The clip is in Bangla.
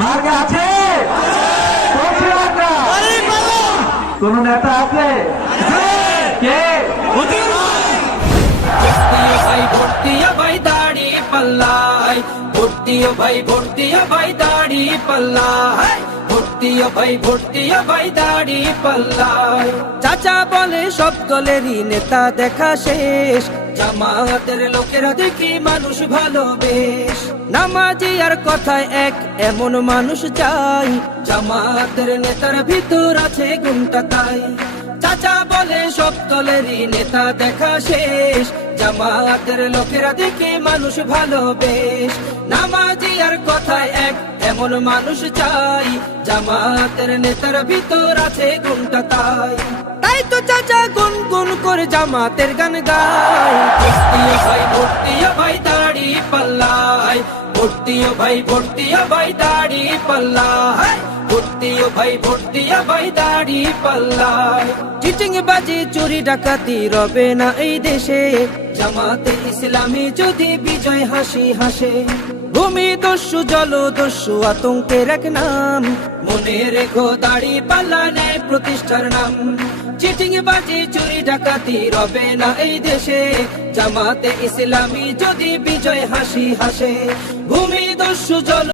মার্কা আছে? কোন নেতা আছে? কে? ভাই ভোট দিও ভাই দাড়ি পাল্লাই, ভোট দিও ভাই, ভোট দিও ভাই দাড়ি পাল্লাই, ভোট দিও ভাই, ভোট দিও ভাই দাড়ি পাল্লাই। চাচা বলে সব দলেরই নেতা দেখা শেষ, জামাতের লোকেরা দেখি মানুষ ভালো বেশ। নামাজি আর কথায় এক এমন মানুষ চাই, জামাতের নেতার ভিতর আছে গুণটা তাই। চাচা বলে সব দলেরই নেতা দেখা শেষ, জামাতের লোকেরা দেখে মানুষ ভালো বেশ। নামাজি আর কথায় এক এমন মানুষ চাই, জামাতের নেতার ভিতর আছে গুণটা তাই। তাই তো চাচা গুন গুন করে জামাতের গান গায়। ভোট দিও ভাই, ভোট দিও ভাই দাড়ি পাল্লাই, ভোট দিও ভাই, ভোট দিও ভাই দাড়ি পাল্লাই, ভোট দিও ভাই, ভোট দিও ভাই দাড়ি পাল্লাই। চিটিং বাজি চুরি ডাকাতি রবে না এই দেশে, জামাতে ইসলামী যদি বিজয় হাসি হাসে। ভূমি দস্যু জল দস্যু আতঙ্কের এক নাম, মনে রেখো দাড়ি পাল্লা নেই প্রতিষ্ঠার নাম। চিটিং বাজি চুরি ডাকাতি রবে না এই দেশে, জামাতে ইসলামী যদি বিজয় হাসি হাসে। ভূমি দস্যু জল